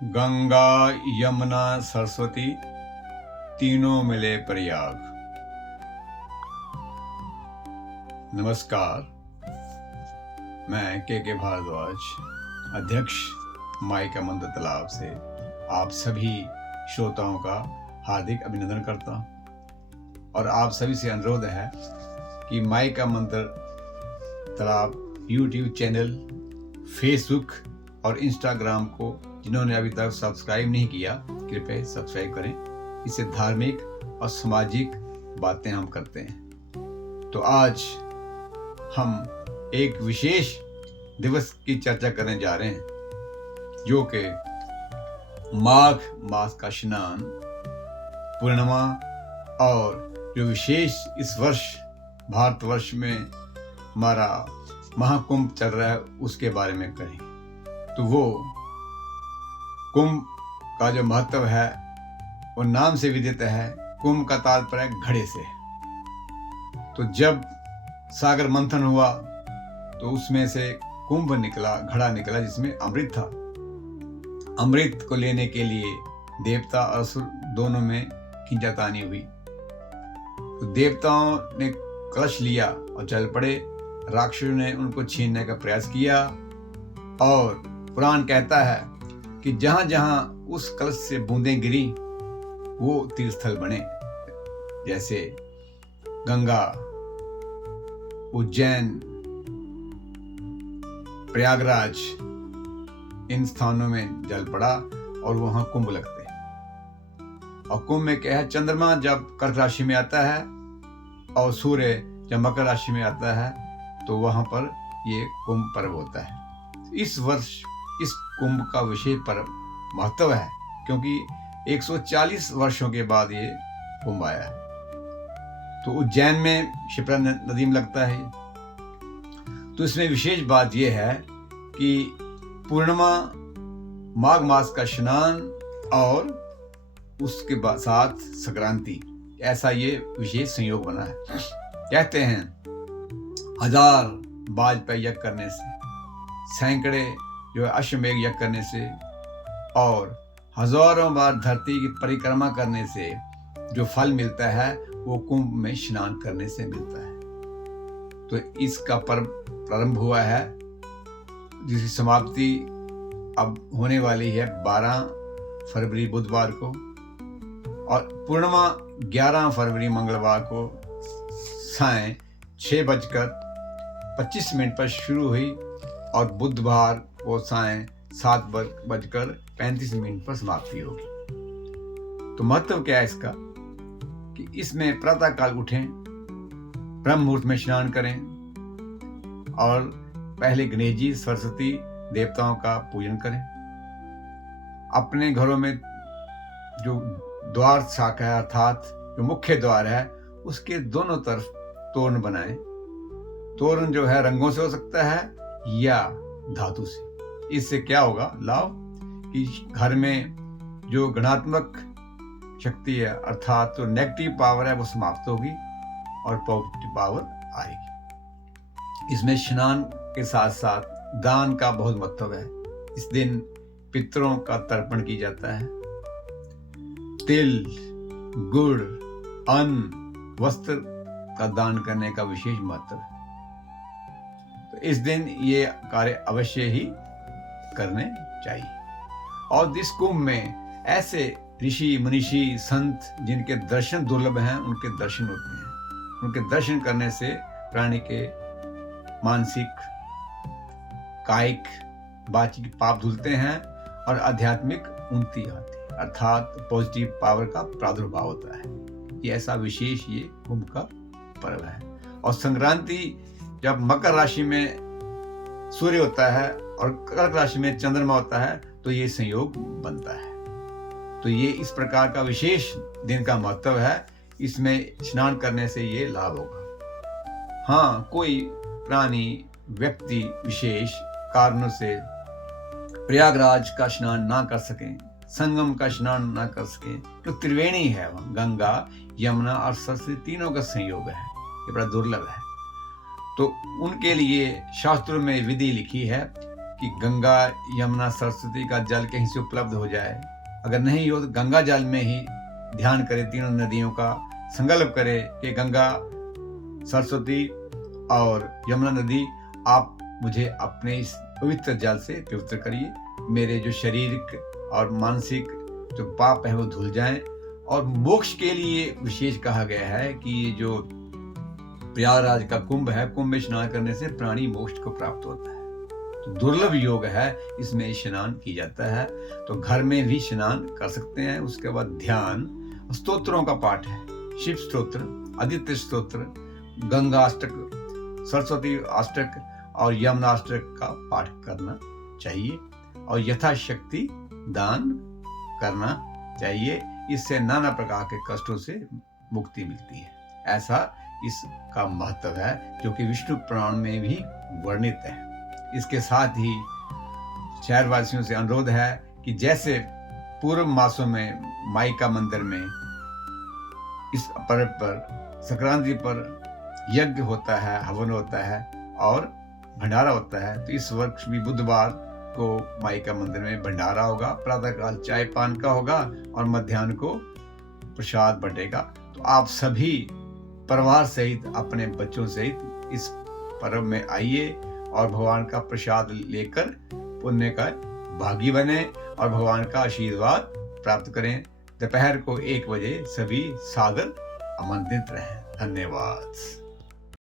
गंगा यमुना सरस्वती तीनों मिले प्रयाग। नमस्कार, मैं के भारद्वाज, अध्यक्ष माई का मंत्र तालाब से आप सभी श्रोताओं का हार्दिक अभिनंदन करता हूँ और आप सभी से अनुरोध है कि माई का मंत्र तालाब यूट्यूब चैनल, फेसबुक और इंस्टाग्राम को जिन्होंने अभी तक सब्सक्राइब नहीं किया, कृपया सब्सक्राइब करें। इससे धार्मिक और सामाजिक बातें हम करते हैं। तो आज हम एक विशेष दिवस की चर्चा करने जा रहे हैं, जो कि माघ मास का स्नान, पूर्णिमा और जो विशेष इस वर्ष भारतवर्ष में हमारा महाकुंभ चल रहा है उसके बारे में करें। तो वो कुंभ का जो महत्व है वो नाम से विदित है। कुंभ का तात्पर्य घड़े से। तो जब सागर मंथन हुआ तो उसमें से कुंभ निकला, घड़ा निकला जिसमें अमृत था। अमृत को लेने के लिए देवता और असुर दोनों में खींचातानी हुई। तो देवताओं ने कलश लिया और चल पड़े। राक्षसों ने उनको छीनने का प्रयास किया और पुराण कहता है कि जहां जहां उस कलश से बूंदें गिरी वो तीर्थस्थल बने, जैसे गंगा, उज्जैन, प्रयागराज, इन स्थानों में जल पड़ा और वहां कुंभ लगते हैं। और कुंभ में क्या है, चंद्रमा जब कर्क राशि में आता है और सूर्य जब मकर राशि में आता है तो वहां पर ये कुंभ पर्व होता है। इस वर्ष इस कुंभ का विशेष पर्व महत्व है, क्योंकि 140 वर्षों के बाद ये कुंभ आया है। तो उज्जैन में क्षिप्रा नदी में लगता है। तो इसमें विशेष बात यह है कि पूर्णिमा, माघ मास का स्नान और उसके साथ संक्रांति, ऐसा ये विशेष संयोग बना है। कहते हैं 1000 बाज पे यज्ञ करने से, सैकड़े जो है अश्वमेघ यज्ञ करने से और हजारों बार धरती की परिक्रमा करने से जो फल मिलता है वो कुंभ में स्नान करने से मिलता है। तो इसका पर्व प्रारंभ हुआ है, जिसकी समाप्ति अब होने वाली है 12 फरवरी बुधवार को, और पूर्णिमा 11 फरवरी मंगलवार को सायं 6:25 पर शुरू हुई और बुधवार को सायं 7:35 पर समाप्ति होगी। तो महत्व क्या है इसका कि इसमें प्रातःकाल उठें, ब्रह्म मुहूर्त में स्नान करें और पहले गणेश जी, सरस्वती देवताओं का पूजन करें। अपने घरों में जो द्वार शाखा है, अर्थात जो मुख्य द्वार है, उसके दोनों तरफ तोरण बनाएं। तोरण जो है रंगों से हो सकता है या धातु से। इससे क्या होगा लाभ कि घर में जो गणात्मक शक्ति है, अर्थात तो नेगेटिव पावर है, वो समाप्त होगी और पॉजिटिव पावर आएगी। इसमें स्नान के साथ साथ दान का बहुत महत्व है। इस दिन पितरों का तर्पण किया जाता है। तिल, गुड़, अन्न, वस्त्र का दान करने का विशेष महत्व है। तो इस दिन ये कार्य अवश्य ही करने चाहिए। और इस कुंभ में ऐसे ऋषि, मनीषी, संत जिनके दर्शन दुर्लभ हैं, उनके दर्शन होते हैं। उनके दर्शन करने से प्राणी के मानसिक, कायिक, वाचिक पाप धुलते हैं और आध्यात्मिक उन्नति आती है, अर्थात पॉजिटिव पावर का प्रादुर्भाव होता है। ये ऐसा विशेष ये कुंभ का पर्व है। और संक्रांति जब मकर राशि में सूर्य होता है और कर्क राशि में चंद्रमा होता है तो ये संयोग बनता है। तो ये इस प्रकार का विशेष दिन का महत्व है। इसमें स्नान करने से ये लाभ होगा। हाँ, कोई प्राणी, व्यक्ति विशेष कारणों से प्रयागराज का स्नान ना कर सकें, संगम का स्नान ना कर सकें, तो त्रिवेणी है, वहाँ गंगा, यमुना और सरस्वती तीनों का संयोग है, ये बड़ा दुर्लभ है। तो उनके लिए शास्त्रों में विधि लिखी है कि गंगा यमुना सरस्वती का जल कहीं से उपलब्ध हो जाए। अगर नहीं हो तो गंगा जल में ही ध्यान करें, तीनों नदियों का संकल्प करें कि गंगा, सरस्वती और यमुना नदी, आप मुझे अपने इस पवित्र जल से पवित्र करिए। मेरे जो शारीरिक और मानसिक जो पाप है वो धुल जाएं। और मोक्ष के लिए विशेष कहा गया है कि ये जो प्रयागराज का कुंभ है, कुंभ में स्नान करने से प्राणी मोक्ष को प्राप्त होता है। तो दुर्लभ योग है, इसमें स्नान की जाता है। तो घर में भी स्नान कर सकते हैं। उसके बाद ध्यान, स्तोत्रों का पाठ है, शिव स्तोत्र, आदित्य स्तोत्र, गंगा अष्टक, सरस्वती अष्टक और यमुना अष्टक का पाठ करना चाहिए और यथाशक्ति दान करना चाहिए। इससे नाना प्रकार के कष्टों से मुक्ति मिलती है। ऐसा इसका महत्व है जो कि विष्णु पुराण में भी वर्णित है। इसके साथ ही शहरवासियों से अनुरोध है कि जैसे पूर्व मासों में माइका मंदिर में इस पर्व पर, संक्रांति पर यज्ञ होता है, हवन होता है और भंडारा होता है, तो इस वर्ष भी बुधवार को माइका मंदिर में भंडारा होगा। प्रातःकाल चाय पान का होगा और मध्याह्न को प्रसाद बटेगा। तो आप सभी परिवार सहित, अपने बच्चों सहित इस पर्व में आइए और भगवान का प्रसाद लेकर पुण्य का भागी बने और भगवान का आशीर्वाद प्राप्त करें। दोपहर को 1 बजे सभी सादर आमंत्रित रहें। धन्यवाद।